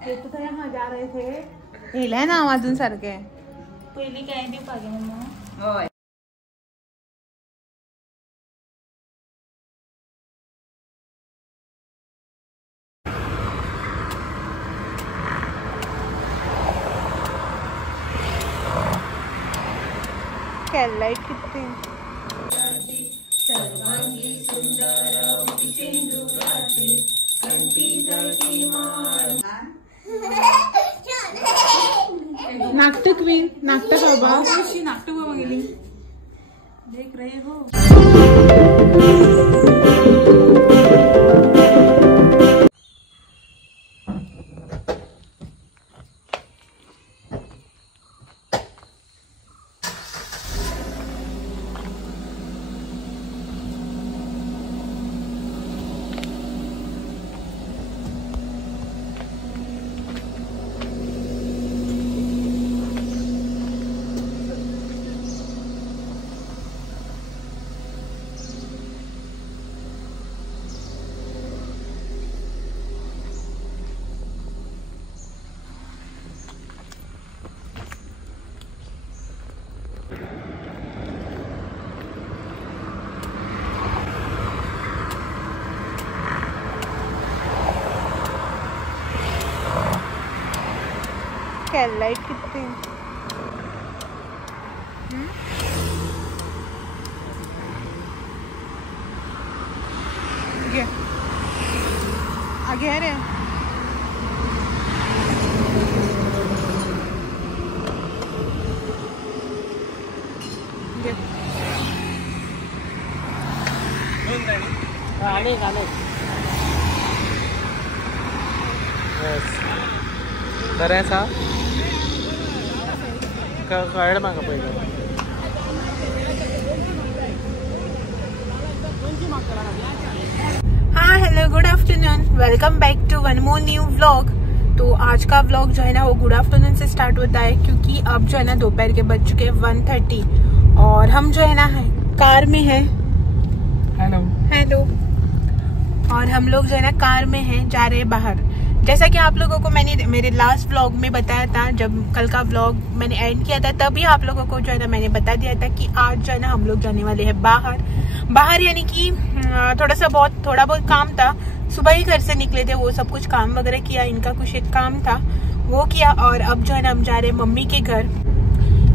तो यहाँ जा रहे थे हेला ना अजून सारखे पहिली काय देऊ पाहिजे मग होय लाईट किती सर्वांगी सुंदर सिंधुराची कंठी जळती माळ नाटक क्वीन नाटक बाबा नाटक बाबा गेली देख रहे हो लाइट कितनी आगे है रे तर ऐसा कळलं मागं पहिलं हाँ hello good afternoon welcome back to one more new vlog. तो आज का व्लॉग जो है ना वो गुड आफ्टरनून से स्टार्ट होता है क्योंकि अब जो है ना दोपहर के बज चुके 1:30 और हम जो है ना कार में हैं। हेलो हेलो और हम लोग जो है ना कार में हैं जा रहे हैं बाहर। जैसा कि आप लोगों को मैंने मेरे लास्ट व्लॉग में बताया था, जब कल का व्लॉग मैंने एंड किया था तभी आप लोगों को जो है ना मैंने बता दिया था कि आज जो है ना हम लोग जाने वाले हैं बाहर यानी कि थोड़ा बहुत काम था। सुबह ही घर से निकले थे, वो सब कुछ काम वगैरह किया, इनका कुछ एक काम था वो किया और अब जो है ना हम जा रहे हैं मम्मी के घर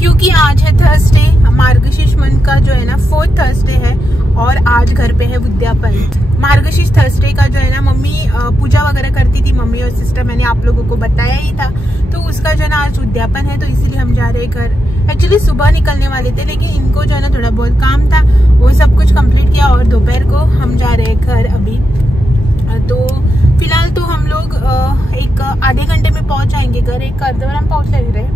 क्योंकि आज है थर्सडे, मार्गशीर्ष मंथ का जो है ना 4th थर्सडे है और आज घर पे है उद्यापन। मार्गशीर्ष थर्सडे का जो है ना मम्मी पूजा वगैरह करती थी, मम्मी और सिस्टर, मैंने आप लोगों को बताया ही था। तो उसका जो है ना आज उद्यापन है तो इसीलिए हम जा रहे हैं घर। एक्चुअली सुबह निकलने वाले थे लेकिन इनको जो है ना थोड़ा बहुत काम था, वो सब कुछ कंप्लीट किया और दोपहर को हम जा रहे हैं घर अभी। तो फिलहाल तो हम लोग एक आधे घंटे में पहुंच जाएंगे घर, एक अर्धवरम पहुंच रहे,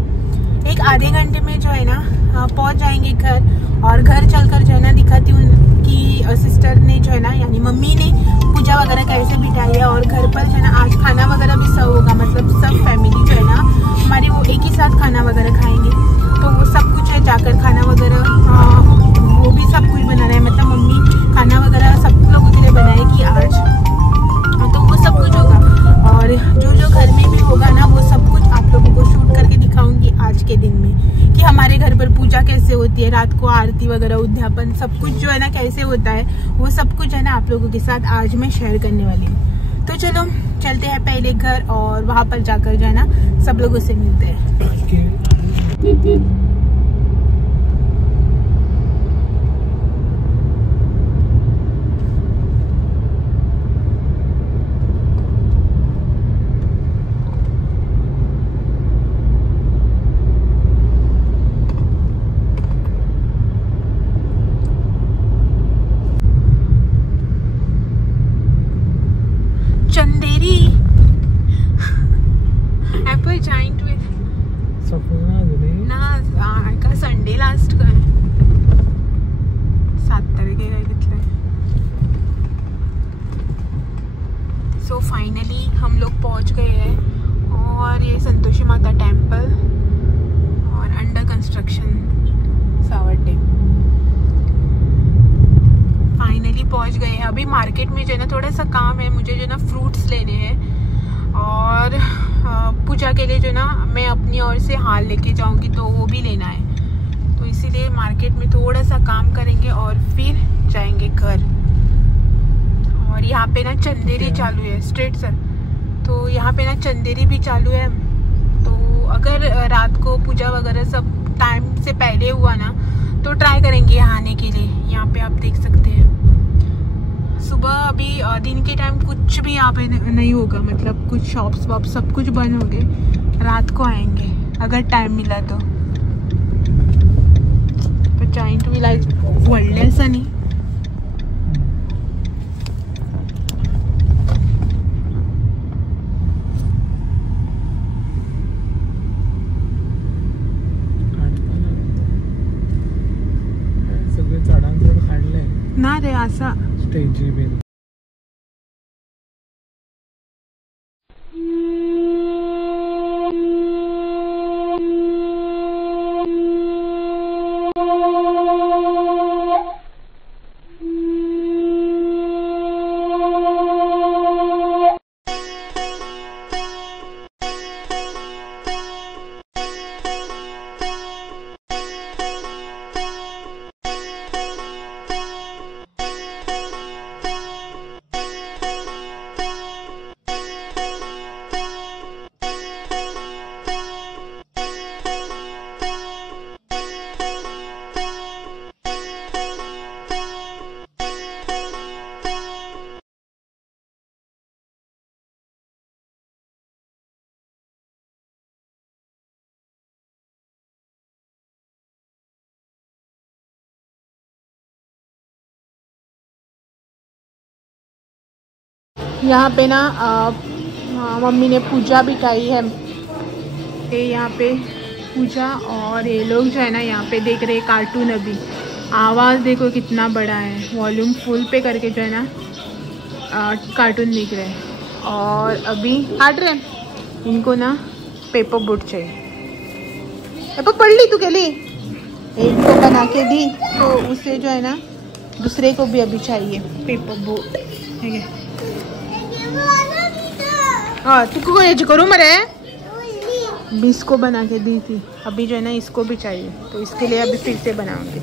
एक आधे घंटे में जो है ना पहुंच जाएंगे घर और घर चलकर जो है ना दिखाती हूँ कि सिस्टर ने जो है ना यानी मम्मी ने पूजा वगैरह कैसे बिठाई है और घर पर जो है ना आज खाना वगैरह भी सर्व होगा, मतलब सब फैमिली जो है ना हमारी वो एक ही साथ खाना वगैरह खाएंगे। तो वो सब कुछ है, जाकर खाना वगैरह वो भी सब कुछ बना रहे हैं, मतलब मम्मी खाना वगैरह सब लोगों के लिए बनाएगी आज, तो वो सब कुछ होगा और जो घर में भी होगा ना वो सब कुछ आप लोगों को शूट करके दिखाऊंगी आज के दिन में कि हमारे घर पर पूजा कैसे होती है, रात को आरती वगैरह उद्यापन सब कुछ जो है ना कैसे होता है, वो सब कुछ है ना आप लोगों के साथ आज मैं शेयर करने वाली हूँ। तो चलो चलते हैं पहले घर और वहां पर जाकर जो है ना सब लोगों से मिलते हैं। संडे लास्ट का 7 तारखेला घेतलंय। सो फाइनली हम लोग पहुंच गए हैं और ये संतोषी माता टेम्पल और अंडर कंस्ट्रक्शन सावरडे। फाइनली पहुंच गए हैं। अभी मार्केट में जो है ना थोड़ा सा काम है, मुझे जो है ना फ्रूट्स लेने हैं और पूजा के लिए जो ना मैं अपनी ओर से हार लेके जाऊंगी, तो वो भी लेना है। तो इसीलिए मार्केट में थोड़ा सा काम करेंगे और फिर जाएंगे घर। और यहाँ पे ना चंदेरी चालू है स्ट्रेट सर, तो यहाँ पे ना चंदेरी भी चालू है। तो अगर रात को पूजा वगैरह सब टाइम से पहले हुआ ना तो ट्राई करेंगे यहाँ आने के लिए। यहाँ पे आप देख सकते हैं सुबह अभी दिन के टाइम कुछ भी यहाँ पे नहीं होगा, मतलब कुछ शॉप्स वॉप सब कुछ बंद हो गए। रात को आएंगे अगर टाइम मिला तो। जॉइंट व्हील आज वळलेसा नहीं। सगळे चढांचढ काढले ना रे असा स्टेजी बी यहाँ पे ना मम्मी ने पूजा बिठाई है। ये यहाँ पे पूजा और ये लोग जो है ना यहाँ पे देख रहे हैं कार्टून। अभी आवाज़ देखो कितना बड़ा है, वॉल्यूम फुल पे करके जो है ना कार्टून देख रहे हैं। और अभी काट रहे हैं इनको ना पेपर बोट चाहिए। पेपर पढ़ ली तू के लिए एक को बना के दी, तो उससे जो है ना दूसरे को भी अभी चाहिए पेपर बोट। ठीक है हाँ तुमको ये जो करूँ मरे 20 को बना के दी थी, अभी जो है ना इसको भी चाहिए, तो इसके लिए अभी फिर से बनाऊंगी।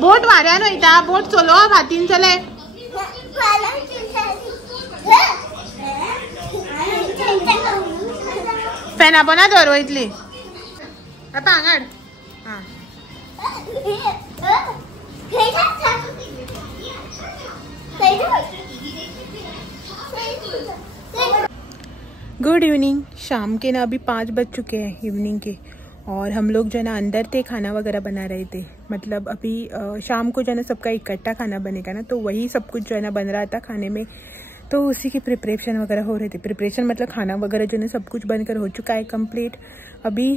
बोट मारा ना इतना बोट चलो भातीन चले फेना बना दो इतली आंगड हाँ गुड इवनिंग। शाम के ना अभी 5 बज चुके हैं इवनिंग के, और हम लोग जो है ना अंदर थे खाना वगैरह बना रहे थे। मतलब अभी शाम को जो है ना सबका इकट्ठा खाना बनेगा ना, तो वही सब कुछ जो है ना बन रहा था खाने में, तो उसी की प्रिपरेशन वगैरह हो रही थी। प्रिपरेशन मतलब खाना वगैरह जो है ना सब कुछ बनकर हो चुका है कंप्लीट। अभी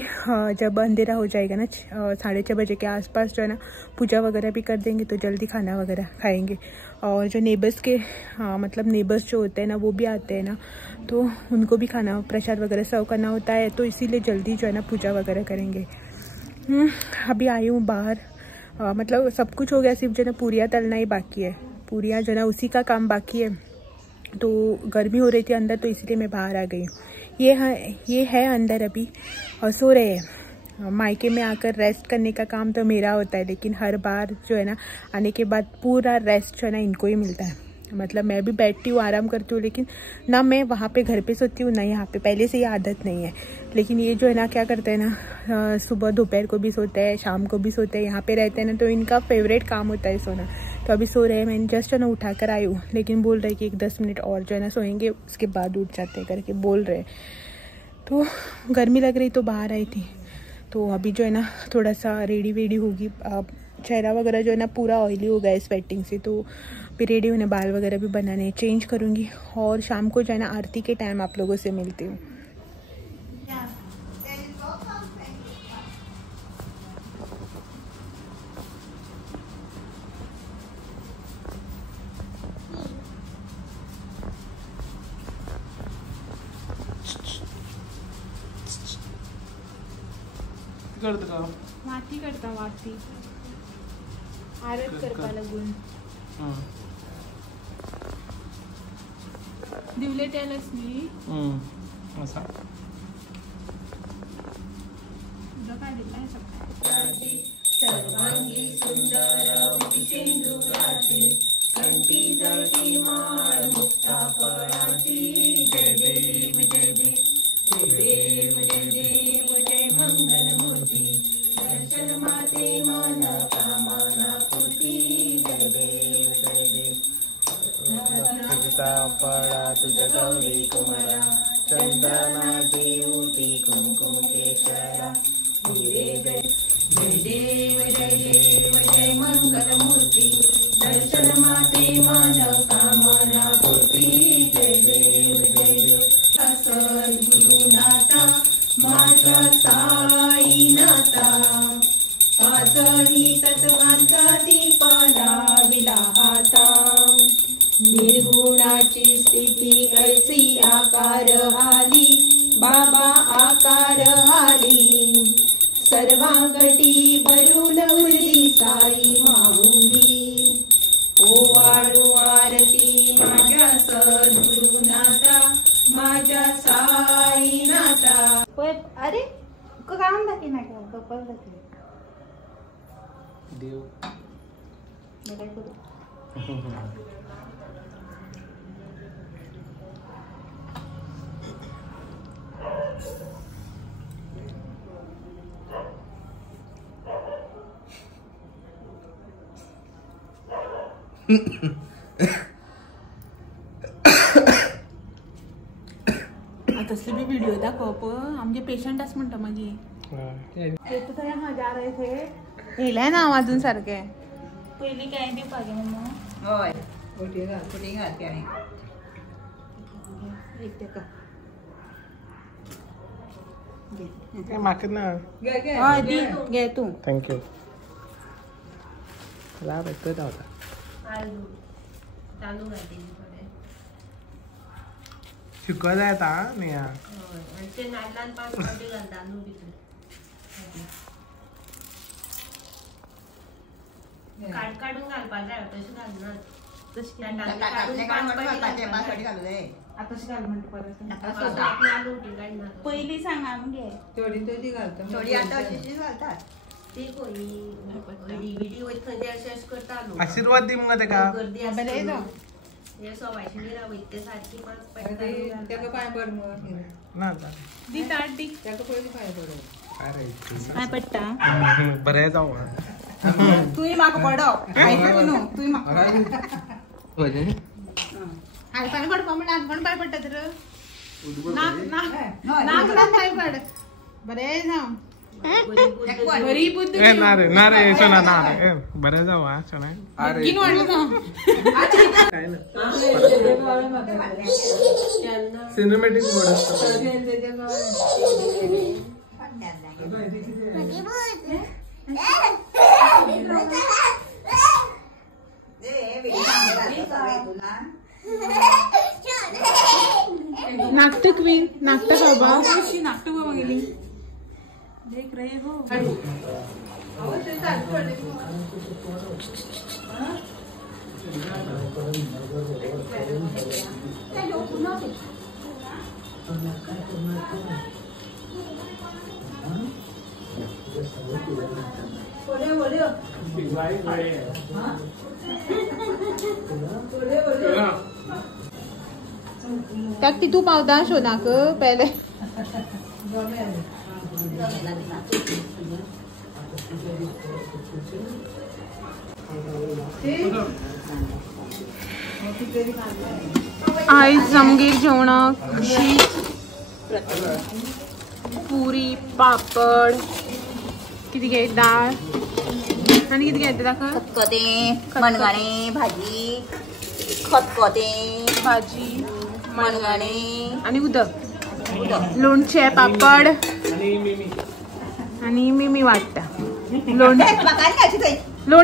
जब अंधेरा हो जाएगा ना 6:30 बजे के आसपास जो है ना पूजा वगैरह भी कर देंगे, तो जल्दी खाना वगैरह खाएंगे। और जो नेबर्स के मतलब नेबर्स जो होते हैं ना वो भी आते हैं ना, तो उनको भी खाना प्रसाद वगैरह सर्व करना होता है, तो इसीलिए जल्दी जो है ना पूजा वगैरह करेंगे। अभी आई हूँ बाहर, मतलब सब कुछ हो गया, सिर्फ जो है ना पूरियाँ तलना ही बाकी है। पूरियाँ जो है ना उसी का काम बाकी है। तो गर्मी हो रही थी अंदर, तो इसलिए मैं बाहर आ गई हूँ। ये है अंदर अभी और सो रहे हैं। मायके में आकर रेस्ट करने का काम तो मेरा होता है, लेकिन हर बार जो है ना आने के बाद पूरा रेस्ट जो है ना इनको ही मिलता है। मतलब मैं भी बैठती हूँ आराम करती हूँ, लेकिन ना मैं वहाँ पे घर पे सोती हूँ ना यहाँ पे, पहले से ये आदत नहीं है। लेकिन ये जो है ना क्या करते हैं ना सुबह दोपहर को भी सोते हैं, शाम को भी सोते हैं, यहाँ पे रहते हैं ना, तो इनका फेवरेट काम होता है सोना। तो अभी सो रहे हैं, मैंने जस्ट ना उठा कर आई हूँ, लेकिन बोल रहे कि 10 मिनट और जो है ना सोएंगे, उसके बाद उठ जाते हैं करके बोल रहे। तो गर्मी लग रही तो बाहर आई थी, तो अभी जो है ना थोड़ा सा रेडी वेडी होगी। चेहरा वगैरह जो है ना पूरा ऑयली हो गया है स्वेटिंग से, तो फिर रेडी होने, बाल वगैरह भी बनाने, चेंज करूँगी। और शाम को जो है ना आरती के टाइम आप लोगों से मिलती हूँ। वाती करता वाती आरत करपा लागून दिवले त्यालाच मी असा काय दिलाय सर्वांगी सुंदर शेंदुराची कंठी जळती माळ मुक्ता फळाची जय देव जय देव जय देव जय देव जय मंगल मूर्ती दर्शन माते मन कामना पूर्ती जय देव जय देव पडा तुझ्या गौरी कुमारा चंदनाची उटी कुंकुम केशरा जय देव जय देव जय मंगल मूर्ती दर्शन माते मन कामना पूर्ती जय देव जय देव सद्गुरुनाथा माझ्या साईनाथा पाचही तत्वांचा दीप लाविला आता निर्गुणाची स्थिती कैसी आकार आली बाबा आकार आली सर्वांगटी भरून उरली साई माऊली ओवाळू आरती माझ्या सद्गुरुनाथा माझ्या साईनाथा. अरे काम दाखी ना कपल दाखी देव काय करू तसले बी व्हिडिओ दाखव आमचे पेशंट असं म्हणतं माझी हजार आहे ते हेलाय ना अजून सारखे पहिली काय बी पाहिजे म्हणून होय कुठे घालते आणि एक ते का मागत ना घे तू थँक्यू लाभ येतोय होता तांदूळ घालते शिकवायला येता नाही ते नाटलान पाच मध्ये घालता तांदूळ भितर काढून घालपाक जाय तशी घालना तशी पहिली सांगा म्हणजे थोडी आता अशी घालतात ते कोणी व्हिडिओ असेच करता आशीर्वाद दे मग का गर्दी असते हे सवायची निरा वैद्य सारखी पाय पड ना दी ताट दी काय पट्टा बरे जाऊ तुही माग पडव तुही माग पाय पडपा म्हणजे अनपण पाय पडता तर नाक पाय पड बरे जाऊ बरी बुद्ध ना रे सोना ना रे बरे जाऊ हा सोना किन वाटलं जाऊ सिनेमॅटिक मोड असतो नाटक क्वीन नाटक बाबा नाटक बाबा गेली देख रहे हो त्याक ती तू पावता शोधाक पहिले आयज आमगेर जेवणाक शीत पुरी पापड किती घे डाळ आणि किती घ्यायचं दाखव खतखते मणगणे भाजी खतखते भाजी मणगणे आणि उदक लोणचे पापड आणि मिमी वाटता लोणचे लोण